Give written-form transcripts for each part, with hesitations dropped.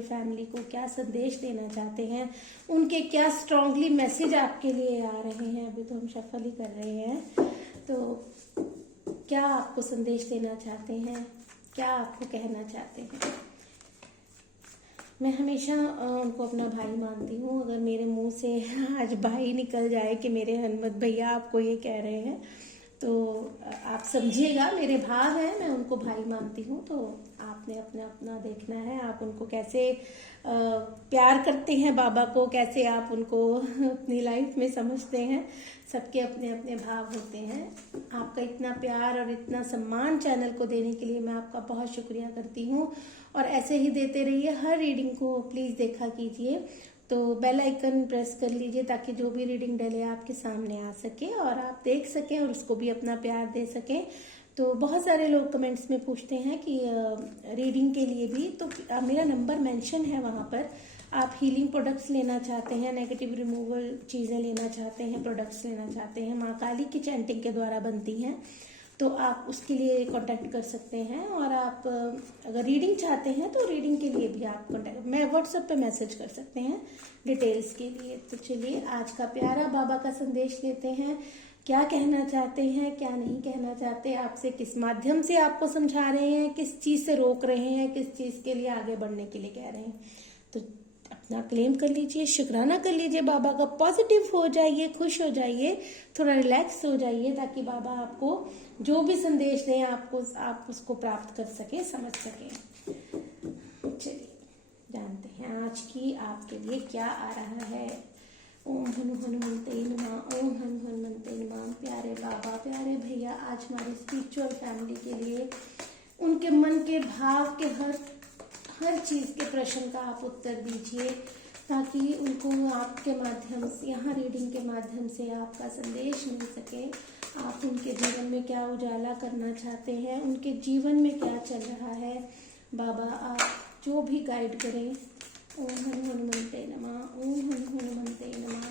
Family को क्या संदेश देना चाहते हैं, उनके क्या स्ट्रांगली मैसेज आपके लिए आ रहे हैं। अभी तो हम शफल ही कर रहे हैं, तो क्या आपको संदेश देना चाहते हैं, क्या आपको कहना चाहते हैं। मैं हमेशा उनको अपना भाई मानती हूँ। अगर मेरे मुंह से आज भाई निकल जाए कि मेरे हनुमत भैया आपको ये कह रहे हैं, तो आप समझिएगा मेरे भाव हैं, मैं उनको भाई मानती हूँ। तो आपने अपना अपना देखना है, आप उनको कैसे प्यार करते हैं, बाबा को कैसे आप उनको अपनी लाइफ में समझते हैं। सबके अपने अपने भाव होते हैं। आपका इतना प्यार और इतना सम्मान चैनल को देने के लिए मैं आपका बहुत शुक्रिया करती हूँ, और ऐसे ही देते रहिए। हर रीडिंग को प्लीज़ देखा कीजिए, तो बेल आइकन प्रेस कर लीजिए ताकि जो भी रीडिंग डले आपके सामने आ सके और आप देख सकें और उसको भी अपना प्यार दे सकें। तो बहुत सारे लोग कमेंट्स में पूछते हैं कि रीडिंग के लिए भी, तो मेरा नंबर मेंशन है वहाँ पर। आप हीलिंग प्रोडक्ट्स लेना चाहते हैं, नेगेटिव रिमूवल चीज़ें लेना चाहते हैं, प्रोडक्ट्स लेना चाहते हैं, माँ काली की चैंटिंग के द्वारा बनती हैं, तो आप उसके लिए कांटेक्ट कर सकते हैं। और आप अगर रीडिंग चाहते हैं तो रीडिंग के लिए भी आप कांटेक्ट, मैं व्हाट्सएप पे मैसेज कर सकते हैं डिटेल्स के लिए। तो चलिए आज का प्यारा बाबा का संदेश लेते हैं। क्या कहना चाहते हैं, क्या नहीं कहना चाहते, आपसे किस माध्यम से आपको समझा रहे हैं, किस चीज़ से रोक रहे हैं, किस चीज़ के लिए आगे बढ़ने के लिए कह रहे हैं। तो अपना क्लेम कर लीजिए, शुक्राना कर लीजिए बाबा का, पॉजिटिव हो जाइए, खुश हो जाइए, थोड़ा रिलैक्स हो जाइए, ताकि बाबा आपको जो भी संदेश दें आपको, आप उसको प्राप्त कर सकें, समझ सकें। चलिए जानते हैं आज की आपके लिए क्या आ रहा है। ओम हनु हनुमंते नमः, ओम हनु हनुमंते नमः। प्यारे बाबा, प्यारे भैया, आज हमारी स्पिरिचुअल फैमिली के लिए उनके मन के भाव के हर चीज़ के प्रश्न का आप उत्तर दीजिए, ताकि उनको आपके माध्यम से, यहाँ रीडिंग के माध्यम से आपका संदेश मिल सके। आप उनके जीवन में क्या उजाला करना चाहते हैं, उनके जीवन में क्या चल रहा है। बाबा आप जो भी गाइड करें। ओम हनु हनुमंते नमः, ओम हनु हनुमंते नमः,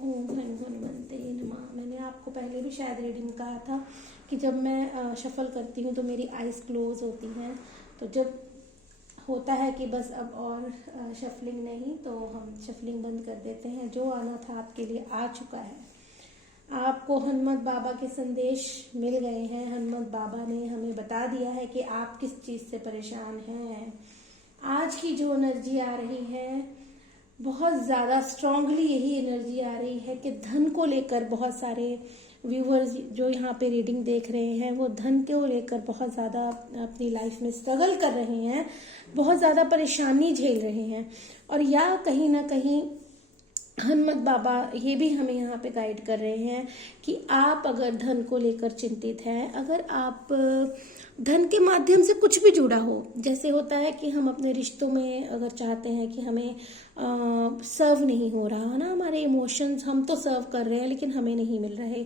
ओम हनु हनुमंते नमः। मैंने आपको पहले भी शायद रीडिंग कहा था कि जब मैं शफल करती हूँ तो मेरी आइज़ क्लोज होती हैं, तो जब होता है कि बस अब और शफलिंग नहीं, तो हम शफलिंग बंद कर देते हैं। जो आना था आपके लिए आ चुका है। आपको हनुमत बाबा के संदेश मिल गए हैं। हनुमत बाबा ने हमें बता दिया है कि आप किस चीज़ से परेशान हैं। आज की जो एनर्जी आ रही है, बहुत ज़्यादा स्ट्रांगली यही एनर्जी आ रही है कि धन को लेकर बहुत सारे व्यूअर्स जो यहाँ पे रीडिंग देख रहे हैं, वो धन को लेकर बहुत ज़्यादा अपनी लाइफ में स्ट्रगल कर रहे हैं, बहुत ज़्यादा परेशानी झेल रहे हैं। और या कहीं ना कहीं हनुमत बाबा ये भी हमें यहाँ पे गाइड कर रहे हैं कि आप अगर धन को लेकर चिंतित हैं, अगर आप धन के माध्यम से कुछ भी जुड़ा हो, जैसे होता है कि हम अपने रिश्तों में अगर चाहते हैं कि हमें सर्व नहीं हो रहा है ना, हमारे इमोशंस, हम तो सर्व कर रहे हैं लेकिन हमें नहीं मिल रहे,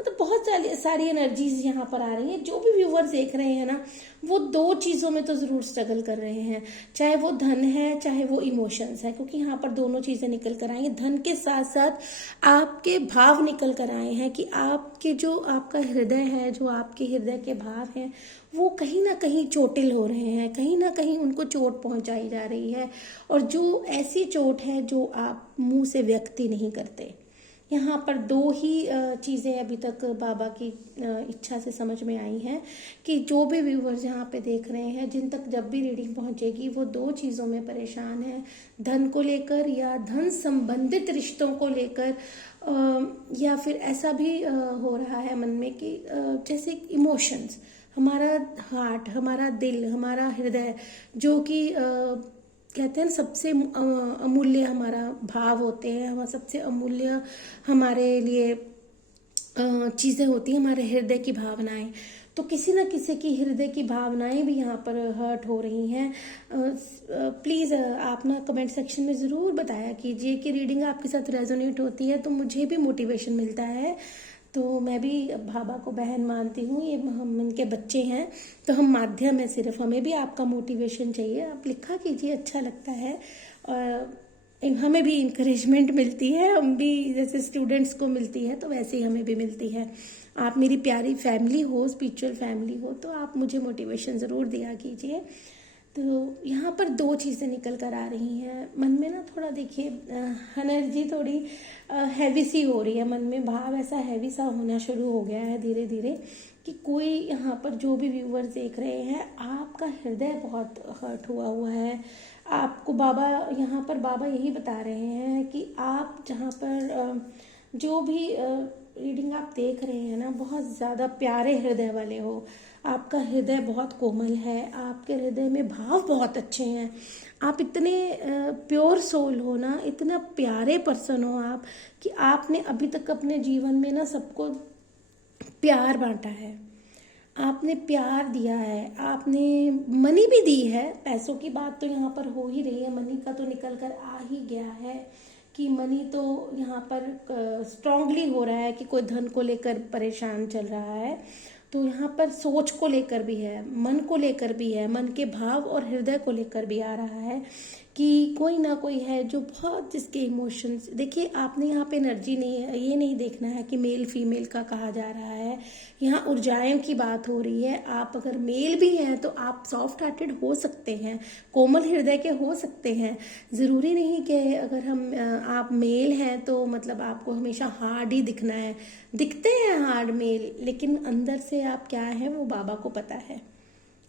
मतलब बहुत सारी एनर्जीज यहाँ पर आ रही हैं। जो भी व्यूवर्स देख रहे हैं ना, वो दो चीज़ों में तो ज़रूर स्ट्रगल कर रहे हैं, चाहे वो धन है चाहे वो इमोशंस है, क्योंकि यहाँ पर दोनों चीज़ें निकल कर आई हैं। धन के साथ साथ आपके भाव निकल कर आए हैं कि आपके जो आपका हृदय है, जो आपके हृदय के भाव हैं, वो कहीं ना कहीं चोटिल हो रहे हैं, कहीं ना कहीं उनको चोट पहुंचाई जा रही है, और जो ऐसी चोट है जो आप मुंह से व्यक्त ही नहीं करते। यहाँ पर दो ही चीज़ें अभी तक बाबा की इच्छा से समझ में आई हैं कि जो भी व्यूवर्स यहाँ पे देख रहे हैं, जिन तक जब भी रीडिंग पहुँचेगी, वो दो चीज़ों में परेशान हैं, धन को लेकर या धन संबंधित रिश्तों को लेकर, या फिर ऐसा भी हो रहा है मन में कि जैसे इमोशंस, हमारा हार्ट, हमारा दिल, हमारा हृदय, जो कि कहते हैं सबसे अमूल्य हमारा भाव होते हैं, हमारा सबसे अमूल्य हमारे लिए चीज़ें होती हैं, हमारे हृदय की भावनाएं। तो किसी न किसी की हृदय की भावनाएं भी यहाँ पर हर्ट हो रही हैं। प्लीज़ आप ना कमेंट सेक्शन में ज़रूर बताया कीजिए कि रीडिंग आपके साथ रेजोनेट होती है, तो मुझे भी मोटिवेशन मिलता है। तो मैं भी बाबा को बहन मानती हूँ, ये हम इनके बच्चे हैं, तो हम माध्यम है सिर्फ, हमें भी आपका मोटिवेशन चाहिए। आप लिखा कीजिए, अच्छा लगता है, और हमें भी इंकरेजमेंट मिलती है, हम भी जैसे स्टूडेंट्स को मिलती है तो वैसे ही हमें भी मिलती है। आप मेरी प्यारी फैमिली हो, स्पिरिचुअल फैमिली हो, तो आप मुझे मोटिवेशन ज़रूर दिया कीजिए। तो यहाँ पर दो चीज़ें निकल कर आ रही हैं मन में ना। थोड़ा देखिए एनर्जी थोड़ी हैवी सी हो रही है मन में, भाव ऐसा हैवी सा होना शुरू हो गया है धीरे धीरे कि कोई यहाँ पर जो भी व्यूवर्स देख रहे हैं, आपका हृदय बहुत हर्ट हुआ है। आपको बाबा यहाँ पर बाबा यही बता रहे हैं कि आप जहाँ पर जो भी रीडिंग आप देख रहे हैं ना, बहुत ज़्यादा प्यारे हृदय वाले हो। आपका हृदय बहुत कोमल है, आपके हृदय में भाव बहुत अच्छे हैं, आप इतने प्योर सोल हो ना, इतना प्यारे पर्सन हो आप कि आपने अभी तक अपने जीवन में ना सबको प्यार बांटा है, आपने प्यार दिया है, आपने मनी भी दी है। पैसों की बात तो यहाँ पर हो ही रही है, मनी का तो निकल कर आ ही गया है कि मनी तो यहाँ पर स्ट्रांगली हो रहा है कि कोई धन को लेकर परेशान चल रहा है। तो यहाँ पर सोच को लेकर भी है, मन को लेकर भी है, मन के भाव और हृदय को लेकर भी आ रहा है कि कोई ना कोई है जो बहुत जिसके इमोशंस। देखिए आपने यहाँ पे एनर्जी नहीं है, ये नहीं देखना है कि मेल फीमेल का कहा जा रहा है, यहाँ ऊर्जाओं की बात हो रही है। आप अगर मेल भी हैं तो आप सॉफ्ट हार्टेड हो सकते हैं, कोमल हृदय के हो सकते हैं। ज़रूरी नहीं कि अगर आप मेल हैं तो मतलब आपको हमेशा हार्ड ही दिखना है। दिखते हैं हार्ड मेल, लेकिन अंदर से आप क्या है वो बाबा को पता है।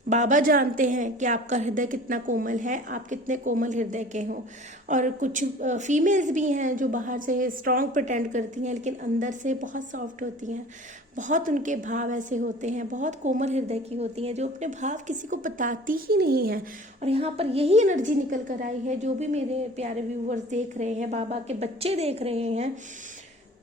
बाबा जानते हैं कि आपका हृदय कितना कोमल है, आप कितने कोमल हृदय के हो। और कुछ फीमेल्स भी हैं जो बाहर से स्ट्रांग प्रिटेंड करती हैं लेकिन अंदर से बहुत सॉफ्ट होती हैं, बहुत उनके भाव ऐसे होते हैं, बहुत कोमल हृदय की होती हैं जो अपने भाव किसी को बताती ही नहीं है। और यहाँ पर यही एनर्जी निकल कर आई है। जो भी मेरे प्यारे व्यूवर्स देख रहे हैं, बाबा के बच्चे देख रहे हैं,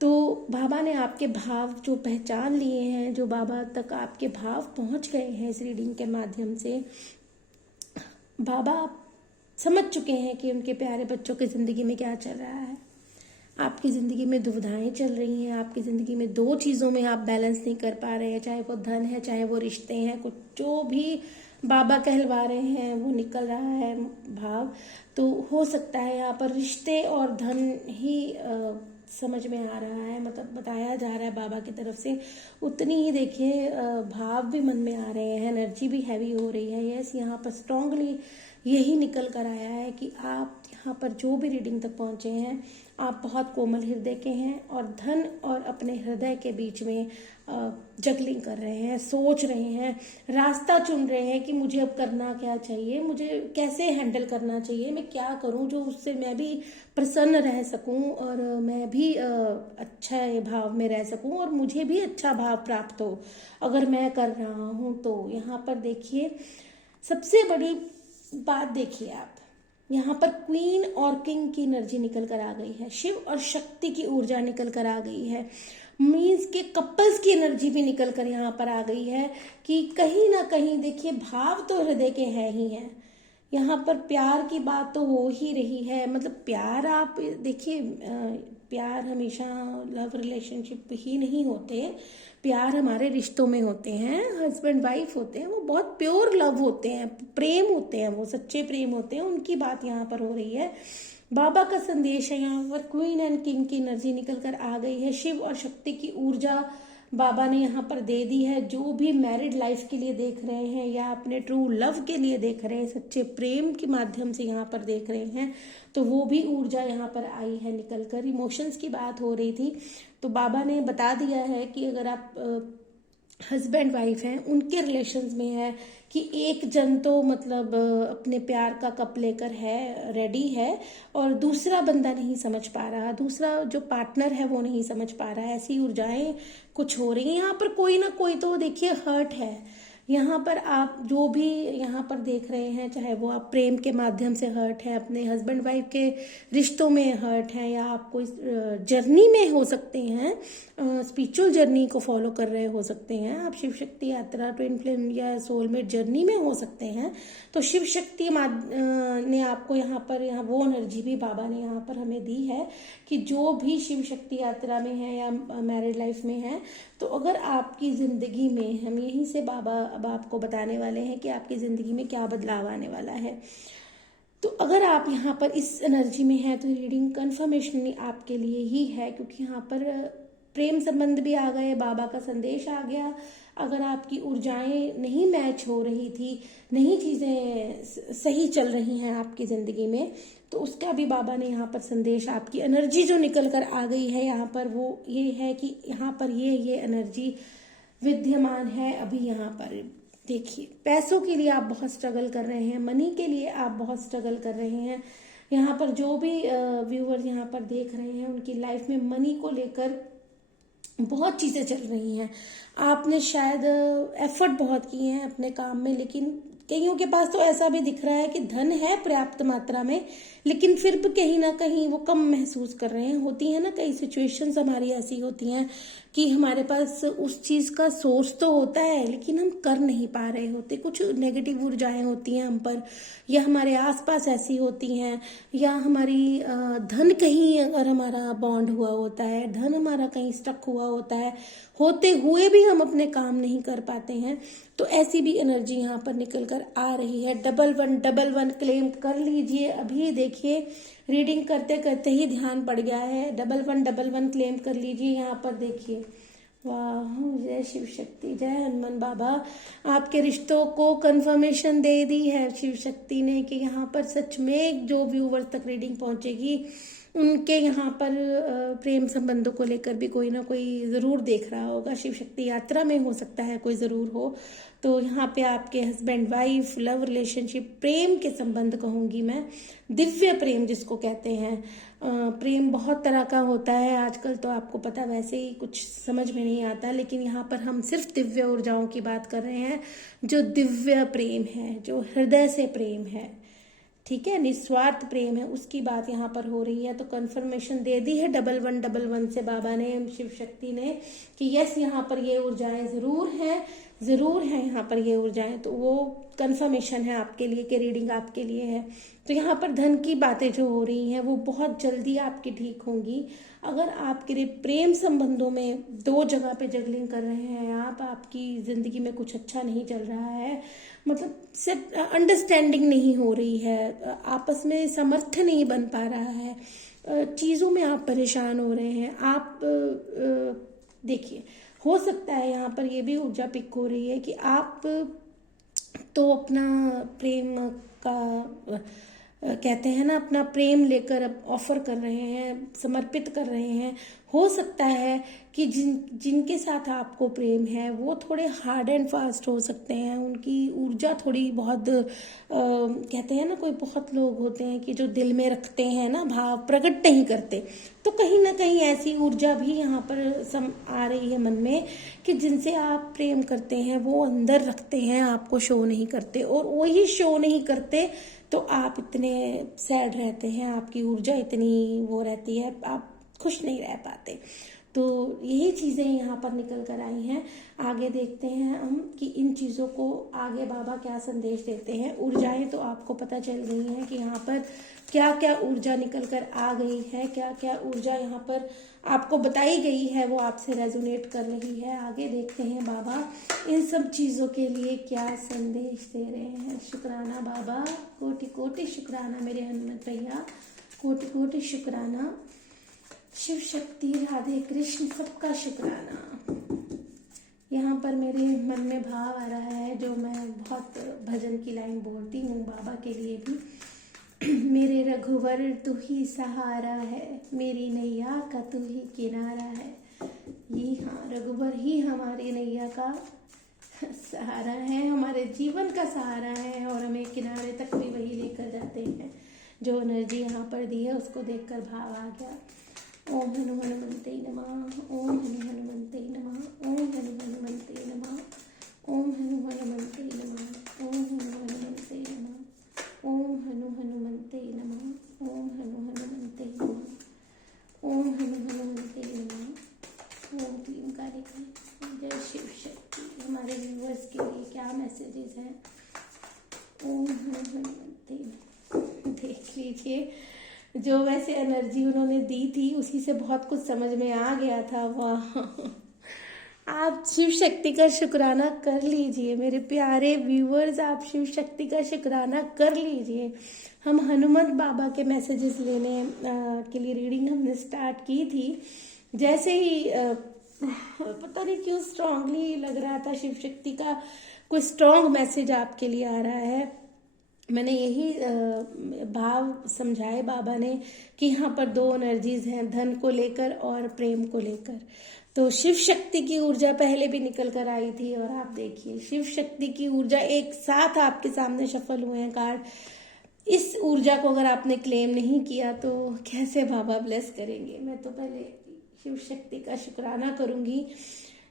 तो बाबा ने आपके भाव जो पहचान लिए हैं, जो बाबा तक आपके भाव पहुंच गए हैं इस रीडिंग के माध्यम से, बाबा समझ चुके हैं कि उनके प्यारे बच्चों की ज़िंदगी में क्या चल रहा है। आपकी ज़िंदगी में दुविधाएं चल रही हैं, आपकी ज़िंदगी में दो चीज़ों में आप बैलेंस नहीं कर पा रहे हैं, चाहे वो धन है, चाहे वो रिश्ते हैं। कुछ जो भी बाबा कहलवा रहे हैं वो निकल रहा है भाव। तो हो सकता है यहाँ पर रिश्ते और धन ही समझ में आ रहा है, मतलब बताया जा रहा है बाबा की तरफ से। उतनी ही देखिए भाव भी मन में आ रहे हैं, एनर्जी भी हैवी हो रही है। यस, यहाँ पर स्ट्रांगली यही निकल कर आया है कि आप यहाँ पर जो भी रीडिंग तक पहुँचे हैं, आप बहुत कोमल हृदय के हैं और धन और अपने हृदय के बीच में जगलिंग कर रहे हैं, सोच रहे हैं, रास्ता चुन रहे हैं कि मुझे अब करना क्या चाहिए, मुझे कैसे हैंडल करना चाहिए, मैं क्या करूं जो उससे मैं भी प्रसन्न रह सकूं और मैं भी अच्छा भाव में रह सकूं और मुझे भी अच्छा भाव प्राप्त हो अगर मैं कर रहा हूं तो। यहाँ पर देखिए सबसे बड़ी बात, देखिए आप यहाँ पर क्वीन और किंग की एनर्जी निकल कर आ गई है, शिव और शक्ति की ऊर्जा निकल कर आ गई है। मीन्स के कपल्स की एनर्जी भी निकल कर यहाँ पर आ गई है कि कहीं ना कहीं देखिए भाव तो हृदय के हैं ही हैं। यहाँ पर प्यार की बात तो हो ही रही है, मतलब प्यार आप देखिए, प्यार हमेशा लव रिलेशनशिप ही नहीं होते, प्यार हमारे रिश्तों में होते हैं, हस्बैंड वाइफ होते हैं, वो बहुत प्योर लव होते हैं, प्रेम होते हैं, वो सच्चे प्रेम होते हैं, उनकी बात यहाँ पर हो रही है। बाबा का संदेश है यहाँ पर, क्वीन एंड किंग की एनर्जी निकल कर आ गई है, शिव और शक्ति की ऊर्जा बाबा ने यहाँ पर दे दी है। जो भी मैरिड लाइफ के लिए देख रहे हैं या अपने ट्रू लव के लिए देख रहे हैं, सच्चे प्रेम के माध्यम से यहाँ पर देख रहे हैं, तो वो भी ऊर्जा यहाँ पर आई है निकल कर। इमोशंस की बात हो रही थी तो बाबा ने बता दिया है कि अगर आप हस्बैंड वाइफ हैं, उनके रिलेशंस में है कि एक जन तो मतलब अपने प्यार का कप लेकर है, रेडी है, और दूसरा बंदा नहीं समझ पा रहा, दूसरा जो पार्टनर है वो नहीं समझ पा रहा है। ऐसी ऊर्जाएं कुछ हो रही हैं यहाँ पर। कोई ना कोई तो देखिए हर्ट है यहाँ पर। आप जो भी यहाँ पर देख रहे हैं, चाहे वो आप प्रेम के माध्यम से हर्ट है, अपने हस्बैंड वाइफ के रिश्तों में हर्ट है, या आप कोई जर्नी में हो सकते हैं, स्पिरिचुअल जर्नी को फॉलो कर रहे हो सकते हैं, आप शिव शक्ति यात्रा, ट्विन फ्लेम या सोलमेट जर्नी में हो सकते हैं। तो शिव शक्ति ने आपको यहाँ पर वो एनर्जी भी बाबा ने यहाँ पर हमें दी है कि जो भी शिव शक्ति यात्रा में है या मैरिड लाइफ में है, तो अगर आपकी ज़िंदगी में, हम यहीं से बाबा अब आपको बताने वाले हैं कि आपकी ज़िंदगी में क्या बदलाव आने वाला है। तो अगर आप यहाँ पर इस एनर्जी में हैं तो रीडिंग कन्फर्मेशन आपके लिए ही है, क्योंकि यहाँ पर प्रेम संबंध भी आ गए, बाबा का संदेश आ गया। अगर आपकी ऊर्जाएं नहीं मैच हो रही थी, नहीं चीजें सही चल रही हैं आपकी जिंदगी में, तो उसका भी बाबा ने यहाँ पर संदेश, आपकी एनर्जी जो निकल कर आ गई है यहाँ पर, वो ये है कि यहाँ पर ये एनर्जी विद्यमान है अभी यहाँ पर। देखिए, पैसों के लिए आप बहुत स्ट्रगल कर रहे हैं, मनी के लिए आप बहुत स्ट्रगल कर रहे हैं। यहाँ पर जो भी व्यूअर्स यहाँ पर देख रहे हैं, उनकी लाइफ में मनी को लेकर बहुत चीजें चल रही हैं। आपने शायद एफर्ट बहुत किए हैं अपने काम में, लेकिन कईयों के पास तो ऐसा भी दिख रहा है कि धन है पर्याप्त मात्रा में, लेकिन फिर भी कहीं ना कहीं वो कम महसूस कर रहे हैं। होती है ना, कई सिचुएशंस हमारी ऐसी होती हैं कि हमारे पास उस चीज का सोर्स तो होता है, लेकिन हम कर नहीं पा रहे होते। कुछ नेगेटिव ऊर्जाएं होती हैं हम पर, या हमारे आसपास ऐसी होती हैं, या हमारी धन कहीं अगर हमारा बॉन्ड हुआ होता है, धन हमारा कहीं स्टक हुआ होता है, होते हुए भी हम अपने काम नहीं कर पाते हैं, तो ऐसी भी एनर्जी यहाँ पर निकल कर आ रही है। 1111 क्लेम कर लीजिए। अभी देखिए, रीडिंग करते करते ही ध्यान पड़ गया है। 1111 क्लेम कर लीजिए। यहाँ पर देखिए, वाह, जय शिव शक्ति, जय हनुमान बाबा। आपके रिश्तों को कंफर्मेशन दे दी है शिव शक्ति ने कि यहाँ पर सच में जो व्यूवर्स तक रीडिंग पहुंचेगी, उनके यहाँ पर प्रेम संबंधों को लेकर भी कोई ना कोई जरूर देख रहा होगा। शिव शक्ति यात्रा में हो सकता है कोई जरूर हो। तो यहाँ पे आपके हस्बैंड वाइफ, लव रिलेशनशिप, प्रेम के संबंध कहूंगी मैं, दिव्य प्रेम जिसको कहते हैं। प्रेम बहुत तरह का होता है आजकल, तो आपको पता, वैसे ही कुछ समझ में नहीं आता, लेकिन यहाँ पर हम सिर्फ दिव्य ऊर्जाओं की बात कर रहे हैं। जो दिव्य प्रेम है, जो हृदय से प्रेम है, ठीक है, निस्वार्थ प्रेम है, उसकी बात यहाँ पर हो रही है। तो कंफर्मेशन दे दी है 1111 से बाबा ने, शिव शक्ति ने, कि यस, यहाँ पर ये ऊर्जाएं जरूर हैं, जरूर है यहाँ पर ये ऊर्जाएं। तो वो कंफर्मेशन है आपके लिए कि रीडिंग आपके लिए है। तो यहाँ पर धन की बातें जो हो रही हैं वो बहुत जल्दी आपकी ठीक होंगी। अगर आपके प्रेम संबंधों में दो जगह पे जगलिंग कर रहे हैं आपकी जिंदगी में कुछ अच्छा नहीं चल रहा है, मतलब सिर्फ अंडरस्टैंडिंग नहीं हो रही है, आपस में सामर्थ्य नहीं बन पा रहा है, चीजों में आप परेशान हो रहे हैं, आप देखिए, हो सकता है यहाँ पर ये भी ऊर्जा पिक हो रही है कि आप तो अपना प्रेम का कहते हैं ना, अपना प्रेम लेकर अब ऑफर कर रहे हैं, समर्पित कर रहे हैं। हो सकता है कि जिनके साथ आपको प्रेम है वो थोड़े हार्ड एंड फास्ट हो सकते हैं, उनकी ऊर्जा थोड़ी बहुत कहते हैं ना, कोई बहुत लोग होते हैं कि जो दिल में रखते हैं ना, भाव प्रकट नहीं करते, तो कहीं ना कहीं ऐसी ऊर्जा भी यहाँ पर आ रही है मन में कि जिनसे आप प्रेम करते हैं वो अंदर रखते हैं, आपको शो नहीं करते, और वही शो नहीं करते तो आप इतने सैड रहते हैं, आपकी ऊर्जा इतनी वो रहती है, आप खुश नहीं रह पाते। तो यही चीजें यहाँ पर निकल कर आई हैं। आगे देखते हैं हम कि इन चीजों को आगे बाबा क्या संदेश देते हैं। ऊर्जाएं तो आपको पता चल गई हैं कि यहाँ पर क्या क्या ऊर्जा निकल कर आ गई है, क्या क्या ऊर्जा यहाँ पर आपको बताई गई है, वो आपसे रेजोनेट कर रही है। आगे देखते हैं बाबा इन सब चीजों के लिए क्या संदेश दे रहे हैं। शुक्राना बाबा, कोटि कोटि शुक्राना मेरे हनुमत भैया, कोटि कोटि शुक्राना। शिव शक्ति, राधे कृष्ण, सबका शुक्राना। यहाँ पर मेरे मन में भाव आ रहा है, जो मैं बहुत भजन की लाइन बोलती हूँ बाबा के लिए भी। मेरे रघुवर तू ही सहारा है, मेरी नैया का तू ही किनारा है। ये हाँ, रघुवर ही हमारी नैया का सहारा है, हमारे जीवन का सहारा है, और हमें किनारे तक भी वही लेकर जाते हैं। जो एनर्जी यहाँ पर दी है उसको देखकर भाव आ गया। ओम हनु हनुमते नमः, ओम हनु हनुमते नमः, ओम हनु हनुमते नमः, ओम हनु हनुमते नमः, ओम हनु हनुमते नमः, ओम हनु हनुमते नमः, ओम हनु हनुमते नमः, ओम हनु हनुमते नमः, ओम क्लीम कालिका। जय शिव शक्ति। हमारे व्यूअर्स के लिए क्या मैसेजेस हैं। ओम हनु हनुमते नमः। देख लीजिए, जो वैसे एनर्जी उन्होंने दी थी उसी से बहुत कुछ समझ में आ गया था। वाह, आप शिव शक्ति का शुक्राना कर लीजिए मेरे प्यारे व्यूअर्स, आप शिव शक्ति का शुक्राना कर लीजिए। हम हनुमत बाबा के मैसेजेस लेने के लिए रीडिंग हमने स्टार्ट की थी, जैसे ही पता नहीं क्यों स्ट्रांगली लग रहा था, शिव शक्ति का कोई स्ट्रांग मैसेज आपके लिए आ रहा है। मैंने यही भाव समझाए बाबा ने कि यहाँ पर दो एनर्जीज हैं, धन को लेकर और प्रेम को लेकर। तो शिव शक्ति की ऊर्जा पहले भी निकल कर आई थी, और आप देखिए शिव शक्ति की ऊर्जा एक साथ आपके सामने सफल हुए हैं कार्ड। इस ऊर्जा को अगर आपने क्लेम नहीं किया तो कैसे बाबा ब्लेस करेंगे। मैं तो पहले शिव शक्ति का शुक्राना करूंगी।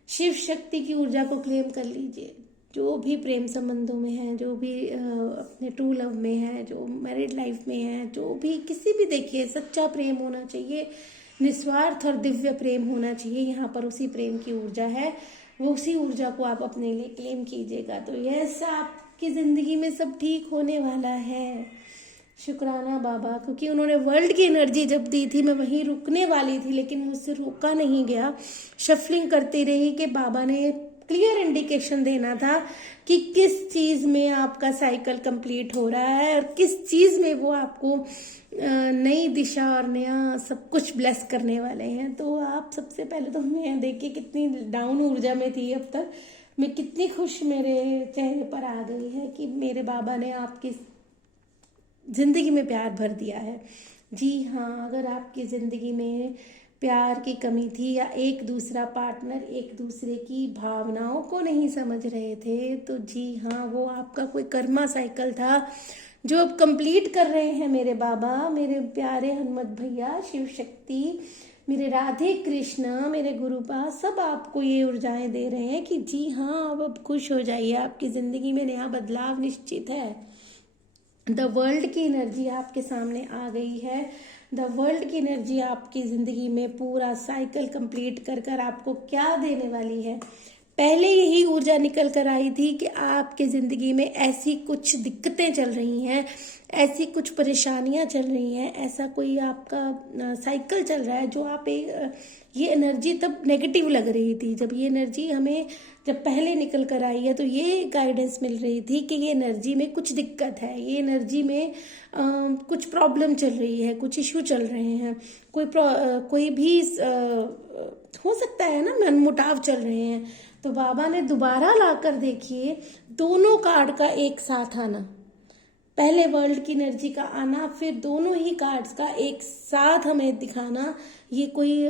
शिव शक्ति की ऊर्जा को क्लेम कर लीजिए। जो भी प्रेम संबंधों में है, जो भी अपने ट्रू लव में है, जो मैरिड लाइफ में है, जो भी किसी भी, देखिए सच्चा प्रेम होना चाहिए, निस्वार्थ और दिव्य प्रेम होना चाहिए। यहाँ पर उसी प्रेम की ऊर्जा है, वो उसी ऊर्जा को आप अपने लिए क्लेम कीजिएगा। तो यस, आपकी जिंदगी में सब ठीक होने वाला है। शुक्राना बाबा, क्योंकि उन्होंने वर्ल्ड की एनर्जी जब दी थी मैं वहीं रुकने वाली थी, लेकिन मुझसे रोका नहीं गया। शफलिंग करती रही कि बाबा ने क्लियर इंडिकेशन देना था कि किस चीज में आपका साइकिल कंप्लीट हो रहा है और किस चीज में वो आपको नई दिशा और नया सब कुछ ब्लेस करने वाले हैं। तो आप सबसे पहले तो मैं देखिए कितनी डाउन ऊर्जा में थी, अब तक मैं कितनी खुश मेरे चेहरे पर आ गई है कि मेरे बाबा ने आपकी जिंदगी में प्यार भर दिया है। जी हाँ, अगर आपकी जिंदगी में प्यार की कमी थी या एक दूसरा पार्टनर एक दूसरे की भावनाओं को नहीं समझ रहे थे, तो जी हाँ, वो आपका कोई कर्मा साइकिल था जो अब कंप्लीट कर रहे हैं मेरे बाबा, मेरे प्यारे हनुमत भैया, शिव शक्ति, मेरे राधे कृष्ण, मेरे गुरुपा, सब आपको ये ऊर्जाएं दे रहे हैं कि जी हाँ, अब खुश हो जाइए, आपकी जिंदगी में नया बदलाव निश्चित है। द वर्ल्ड की एनर्जी आपके सामने आ गई है। द वर्ल्ड की एनर्जी आपकी जिंदगी में पूरा साइकिल कंप्लीट कर कर आपको क्या देने वाली है। पहले यही ऊर्जा निकल कर आई थी कि आपकी जिंदगी में ऐसी कुछ दिक्कतें चल रही हैं, ऐसी कुछ परेशानियां चल रही हैं, ऐसा कोई आपका साइकिल चल रहा है जो आप ये एनर्जी तब नेगेटिव लग रही थी। जब ये एनर्जी हमें जब पहले निकल कर आई है तो ये गाइडेंस मिल रही थी कि ये एनर्जी में कुछ दिक्कत है, ये एनर्जी में कुछ प्रॉब्लम चल रही है, कुछ इश्यू चल रहे हैं, कोई भी हो सकता है ना, मनमुटाव चल रहे हैं। तो बाबा ने दोबारा लाकर देखिए दोनों कार्ड का एक साथ आना, पहले वर्ल्ड की एनर्जी का आना, फिर दोनों ही कार्ड्स का एक साथ हमें दिखाना, ये कोई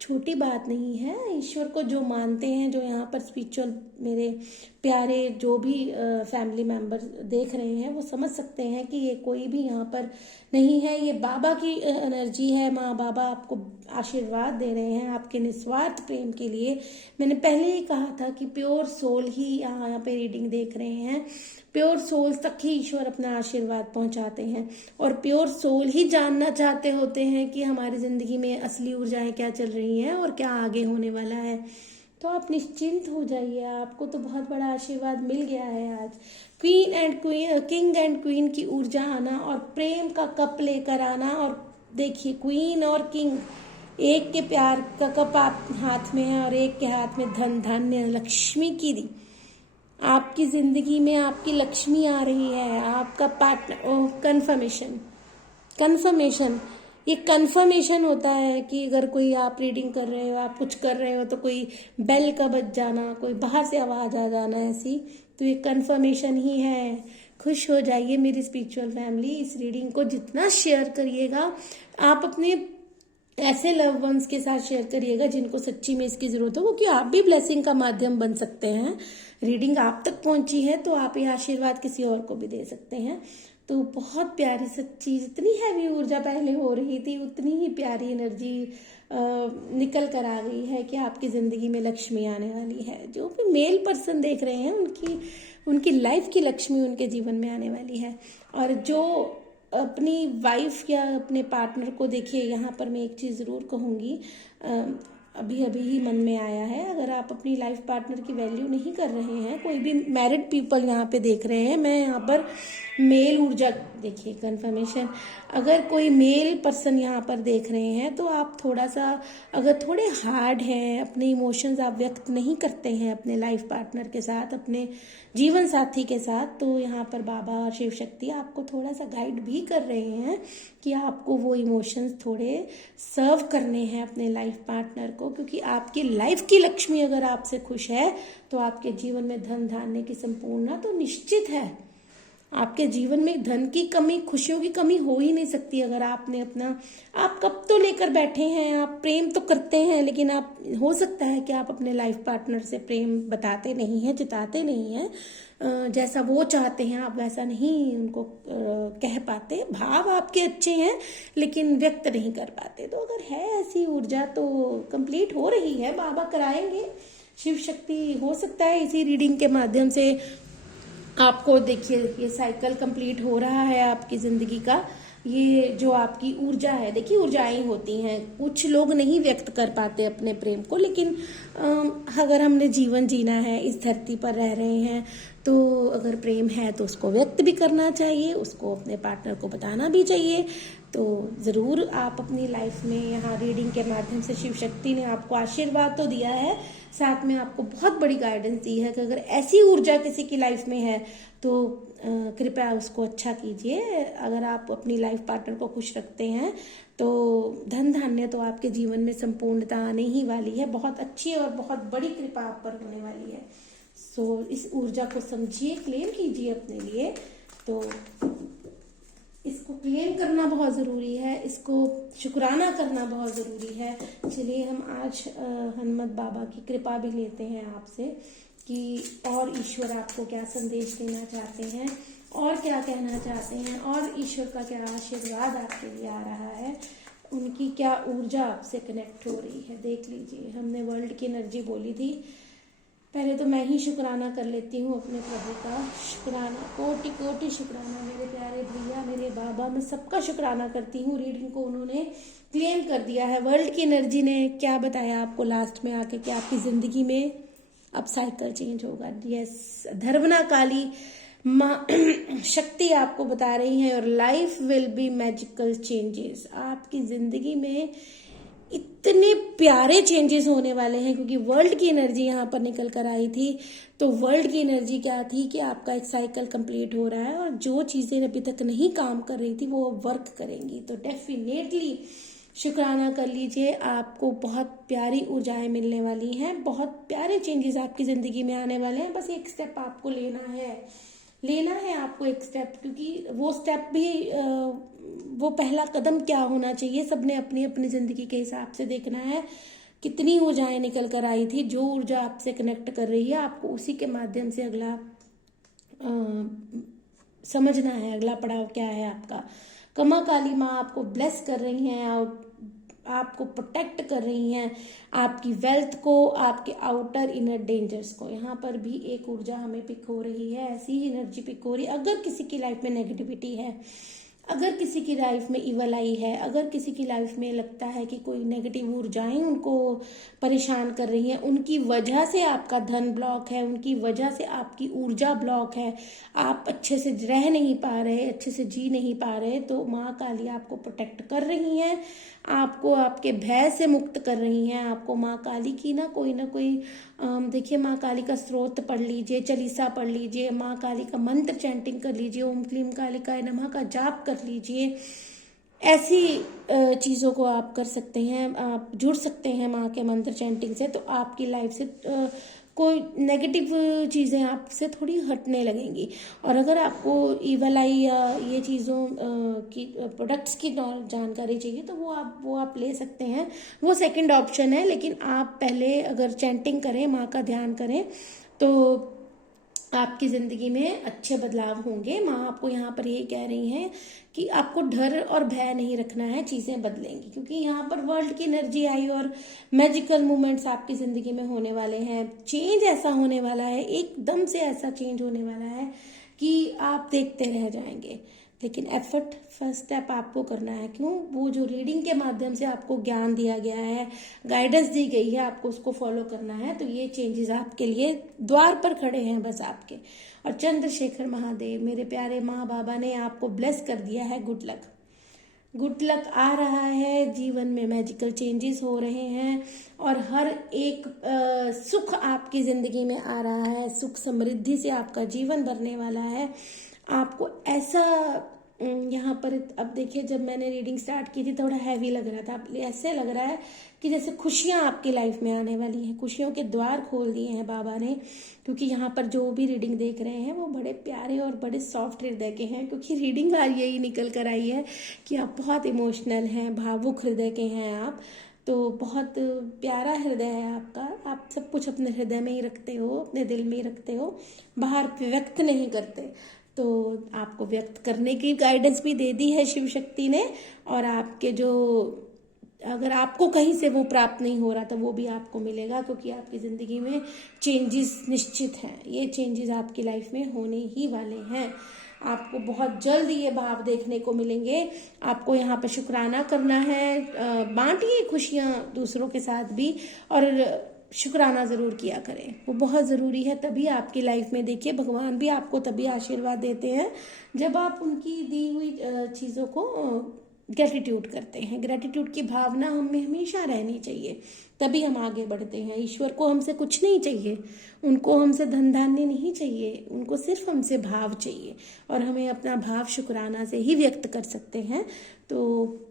छोटी बात नहीं है। ईश्वर को जो मानते हैं, जो यहाँ पर स्पिरिचुअल मेरे प्यारे जो भी फैमिली मेंबर देख रहे हैं, वो समझ सकते हैं कि ये कोई भी यहाँ पर नहीं है, ये बाबा की एनर्जी है। माँ बाबा आपको आशीर्वाद दे रहे हैं आपके निस्वार्थ प्रेम के लिए। मैंने पहले ही कहा था कि प्योर सोल ही यहाँ पे रीडिंग देख रहे हैं, प्योर सोल तक ही ईश्वर अपना आशीर्वाद पहुंचाते हैं, और प्योर सोल ही जानना चाहते होते हैं कि हमारी जिंदगी में असली ऊर्जाएं क्या चल रही हैं और क्या आगे होने वाला है। तो आप निश्चिंत हो जाइए, आपको तो बहुत बड़ा आशीर्वाद मिल गया है आज। Queen and queen, king and queen की ऊर्जा आना और प्रेम का कप लेकर आना, और देखिए क्वीन और किंग, एक के प्यार का कप आप हाथ में है और एक के हाथ में धन, धान्य, लक्ष्मी की दी। आपकी जिंदगी में आपकी लक्ष्मी आ रही है, आपका पार्टनर। ओह, कन्फर्मेशन, ये कन्फर्मेशन होता है कि अगर कोई आप रीडिंग कर रहे हो, आप कुछ कर रहे हो, तो कोई बेल का बज जाना, कोई बाहर से आवाज आ जाना ऐसी, तो ये कन्फर्मेशन ही है। खुश हो जाइए मेरी स्पिरिचुअल फैमिली। इस रीडिंग को जितना शेयर करिएगा, आप अपने ऐसे लव वंस के साथ शेयर करिएगा जिनको सच्ची में इसकी जरूरत हो, क्योंकि आप भी ब्लेसिंग का माध्यम बन सकते हैं। रीडिंग आप तक पहुंची है तो आप ये आशीर्वाद किसी और को भी दे सकते हैं। तो बहुत प्यारी सच्ची, जितनी हैवी ऊर्जा पहले हो रही थी उतनी ही प्यारी एनर्जी निकल कर आ गई है कि आपकी जिंदगी में लक्ष्मी आने वाली है। जो भी मेल पर्सन देख रहे हैं उनकी लाइफ की लक्ष्मी उनके जीवन में आने वाली है। और जो अपनी वाइफ या अपने पार्टनर को, देखिए यहाँ पर मैं एक चीज़ ज़रूर कहूँगी, अभी अभी ही मन में आया है, अगर आप अपनी लाइफ पार्टनर की वैल्यू नहीं कर रहे हैं, कोई भी मैरिड पीपल यहाँ पे देख रहे हैं, मैं यहाँ पर मेल ऊर्जा देखिए कंफर्मेशन। अगर कोई मेल पर्सन यहाँ पर देख रहे हैं तो आप थोड़ा सा अगर थोड़े हार्ड हैं, अपने इमोशंस आप व्यक्त नहीं करते हैं अपने लाइफ पार्टनर के साथ, अपने जीवन साथी के साथ, तो यहाँ पर बाबा और शिव शक्ति आपको थोड़ा सा गाइड भी कर रहे हैं कि आपको वो इमोशंस थोड़े सर्व करने हैं अपने लाइफ पार्टनर को, क्योंकि आपकी लाइफ की लक्ष्मी अगर आपसे खुश है तो आपके जीवन में धन धान्य की संपूर्णता तो निश्चित है। आपके जीवन में धन की कमी, खुशियों की कमी हो ही नहीं सकती अगर आपने अपना, आप कब तो लेकर बैठे हैं, आप प्रेम तो करते हैं, लेकिन आप, हो सकता है कि आप अपने लाइफ पार्टनर से प्रेम बताते नहीं हैं, जताते नहीं हैं, जैसा वो चाहते हैं आप वैसा नहीं उनको कह पाते, भाव आपके अच्छे हैं लेकिन व्यक्त नहीं कर पाते। तो अगर है ऐसी ऊर्जा तो कंप्लीट हो रही है, बाबा कराएंगे, शिव शक्ति, हो सकता है इसी रीडिंग के माध्यम से आपको, देखिए ये साइकिल कंप्लीट हो रहा है आपकी जिंदगी का। ये जो आपकी ऊर्जा है, देखिए ऊर्जाएं होती हैं, कुछ लोग नहीं व्यक्त कर पाते अपने प्रेम को, लेकिन अगर हमने जीवन जीना है, इस धरती पर रह रहे हैं, तो अगर प्रेम है तो उसको व्यक्त भी करना चाहिए, उसको अपने पार्टनर को बताना भी चाहिए। तो ज़रूर आप अपनी लाइफ में, यहाँ रीडिंग के माध्यम से शिव शक्ति ने आपको आशीर्वाद तो दिया है, साथ में आपको बहुत बड़ी गाइडेंस दी है कि अगर ऐसी ऊर्जा किसी की लाइफ में है तो कृपया उसको अच्छा कीजिए। अगर आप अपनी लाइफ पार्टनर को खुश रखते हैं तो धन धान्य तो आपके जीवन में संपूर्णता आने ही वाली है, बहुत अच्छी और बहुत बड़ी कृपा आप पर होने वाली है। सो इस ऊर्जा को समझिए, क्लेम कीजिए अपने लिए। तो इसको क्लेम करना बहुत ज़रूरी है, इसको शुक्राना करना बहुत ज़रूरी है। चलिए हम आज हनुमत बाबा की कृपा भी लेते हैं आपसे कि और ईश्वर आपको क्या संदेश देना चाहते हैं और क्या कहना चाहते हैं, और ईश्वर का क्या आशीर्वाद आपके लिए आ रहा है, उनकी क्या ऊर्जा आपसे कनेक्ट हो रही है। देख लीजिए, हमने वर्ल्ड की एनर्जी बोली थी, पहले तो मैं ही शुक्राना कर लेती हूँ अपने प्रभु का। शुक्राना, कोटि कोटि शुक्राना मेरे प्यारे भैया, मेरे बाबा, मैं सबका शुक्राना करती हूँ। रीडिंग को उन्होंने क्लेम कर दिया है। वर्ल्ड की एनर्जी ने क्या बताया आपको लास्ट में आके कि आपकी जिंदगी में अब साइकिल चेंज होगा। यस, धर्वना काली माँ शक्ति आपको बता रही है, और life will be magical changes. आपकी जिंदगी में इतने प्यारे चेंजेस होने वाले हैं, क्योंकि वर्ल्ड की एनर्जी यहाँ पर निकल कर आई थी। तो वर्ल्ड की एनर्जी क्या थी कि आपका एक साइकिल कंप्लीट हो रहा है, और जो चीज़ें अभी तक नहीं काम कर रही थी वो वर्क करेंगी। तो डेफिनेटली शुक्राना कर लीजिए, आपको बहुत प्यारी ऊर्जाएं मिलने वाली हैं, बहुत प्यारे चेंजेस आपकी ज़िंदगी में आने वाले हैं। बस एक स्टेप आपको लेना है आपको एक स्टेप, क्योंकि वो स्टेप भी वो पहला कदम क्या होना चाहिए, सबने अपनी अपनी ज़िंदगी के हिसाब से देखना है। कितनी ऊर्जाएं निकल कर आई थी, जो ऊर्जा आपसे कनेक्ट कर रही है आपको उसी के माध्यम से अगला समझना है, अगला पड़ाव क्या है आपका। कमा काली माँ आपको ब्लेस कर रही हैं, आपको प्रोटेक्ट कर रही हैं, आपकी वेल्थ को, आपके आउटर इनर डेंजर्स को। यहाँ पर भी एक ऊर्जा हमें पिक हो रही है, ऐसी ही एनर्जी पिक हो रही है। अगर किसी की लाइफ में नेगेटिविटी है, अगर किसी की लाइफ में इवल आई है, अगर किसी की लाइफ में लगता है कि कोई नेगेटिव ऊर्जाएं उनको परेशान कर रही हैं, उनकी वजह से आपका धन ब्लॉक है, उनकी वजह से आपकी ऊर्जा ब्लॉक है, आप अच्छे से रह नहीं पा रहे, अच्छे से जी नहीं पा रहे, तो माँ काली आपको प्रोटेक्ट कर रही हैं, आपको आपके भय से मुक्त कर रही हैं। आपको माँ काली की ना कोई देखिए, माँ काली का स्रोत पढ़ लीजिए, चालीसा पढ़ लीजिए, माँ काली का मंत्र चैंटिंग कर लीजिए, ओम क्लीम कालिकाय नमः का जाप कर लीजिए। ऐसी चीज़ों को आप कर सकते हैं, आप जुड़ सकते हैं माँ के मंत्र चैंटिंग से, तो आपकी लाइफ से कोई नेगेटिव चीज़ें आपसे थोड़ी हटने लगेंगी। और अगर आपको ईवल आई या ये चीज़ों की प्रोडक्ट्स की जानकारी चाहिए तो वो आप ले सकते हैं, वो सेकंड ऑप्शन है। लेकिन आप पहले अगर चैंटिंग करें, माँ का ध्यान करें, तो आपकी ज़िंदगी में अच्छे बदलाव होंगे। माँ आपको यहाँ पर यही कह रही हैं कि आपको डर और भय नहीं रखना है, चीज़ें बदलेंगी, क्योंकि यहाँ पर वर्ल्ड की एनर्जी आई और मैजिकल मूवमेंट्स आपकी ज़िंदगी में होने वाले हैं। चेंज ऐसा होने वाला है, एकदम से ऐसा चेंज होने वाला है कि आप देखते रह जाएंगे। लेकिन एफर्ट फर्स्ट स्टेप आपको करना है। क्यों? वो जो रीडिंग के माध्यम से आपको ज्ञान दिया गया है, गाइडेंस दी गई है, आपको उसको फॉलो करना है। तो ये चेंजेस आपके लिए द्वार पर खड़े हैं बस आपके। और चंद्रशेखर महादेव, मेरे प्यारे माँ बाबा ने आपको ब्लेस कर दिया है। गुड लक, गुड लक आ रहा है। जीवन में मैजिकल चेंजेस हो रहे हैं और हर एक सुख आपकी जिंदगी में आ रहा है। सुख समृद्धि से आपका जीवन भरने वाला है। आपको ऐसा यहाँ पर अब देखिए, जब मैंने रीडिंग स्टार्ट की थी थोड़ा हैवी लग रहा था, अब ऐसे लग रहा है कि जैसे खुशियाँ आपकी लाइफ में आने वाली हैं। खुशियों के द्वार खोल दिए हैं बाबा ने, क्योंकि यहाँ पर जो भी रीडिंग देख रहे हैं वो बड़े प्यारे और बड़े सॉफ्ट हृदय के हैं। क्योंकि रीडिंग बार यही निकल कर आई है कि आप बहुत इमोशनल हैं, भावुक हृदय के हैं आप। तो बहुत प्यारा हृदय है आपका। आप सब कुछ अपने हृदय में ही रखते हो, अपने दिल में ही रखते हो, बाहर व्यक्त नहीं करते। तो आपको व्यक्त करने की गाइडेंस भी दे दी है शिव शक्ति ने। और आपके जो, अगर आपको कहीं से वो प्राप्त नहीं हो रहा तो वो भी आपको मिलेगा, क्योंकि आपकी ज़िंदगी में चेंजेस निश्चित हैं। ये चेंजेस आपकी लाइफ में होने ही वाले हैं। आपको बहुत जल्द ये भाव देखने को मिलेंगे। आपको यहाँ पर शुक्राना करना है। बांटिए खुशियाँ दूसरों के साथ भी, और शुक्राना ज़रूर किया करें, वो बहुत ज़रूरी है। तभी आपकी लाइफ में देखिए भगवान भी आपको तभी आशीर्वाद देते हैं जब आप उनकी दी हुई चीज़ों को ग्रेटिट्यूड करते हैं। ग्रेटिट्यूड की भावना हमें हमेशा रहनी चाहिए, तभी हम आगे बढ़ते हैं। ईश्वर को हमसे कुछ नहीं चाहिए, उनको हमसे धन धान्य नहीं चाहिए, उनको सिर्फ हमसे भाव चाहिए। और हमें अपना भाव शुक्राना से ही व्यक्त कर सकते हैं। तो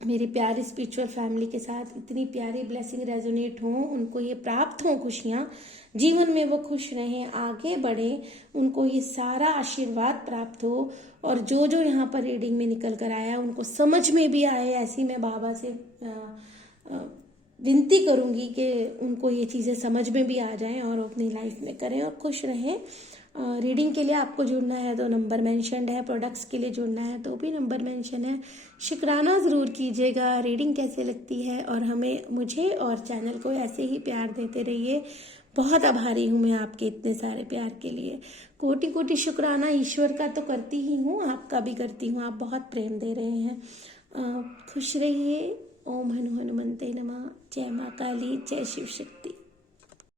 मेरी प्यारी स्पिरिचुअल फैमिली के साथ इतनी प्यारी ब्लेसिंग रेजोनेट हो, उनको ये प्राप्त हो खुशियाँ, जीवन में वो खुश रहें, आगे बढ़ें, उनको ये सारा आशीर्वाद प्राप्त हो। और जो जो यहाँ पर रीडिंग में निकल कर आया उनको समझ में भी आए, ऐसी मैं बाबा से विनती करूँगी कि उनको ये चीज़ें समझ में भी आ जाएं और अपनी लाइफ में करें और खुश रहें। रीडिंग के लिए आपको जुड़ना है तो नंबर मेंशन्ड है, प्रोडक्ट्स के लिए जुड़ना है तो भी नंबर मेंशन है। शुक्राना ज़रूर कीजिएगा। रीडिंग कैसे लगती है, और हमें, मुझे और चैनल को ऐसे ही प्यार देते रहिए। बहुत आभारी हूँ मैं आपके इतने सारे प्यार के लिए। कोटि कोटि शुक्राना ईश्वर का तो करती ही हूँ, आपका भी करती हूँ। आप बहुत प्रेम दे रहे हैं। खुश रहिए। ओम हनु हनुमंते नमः। जय माँ काली, जय शिव शक्ति।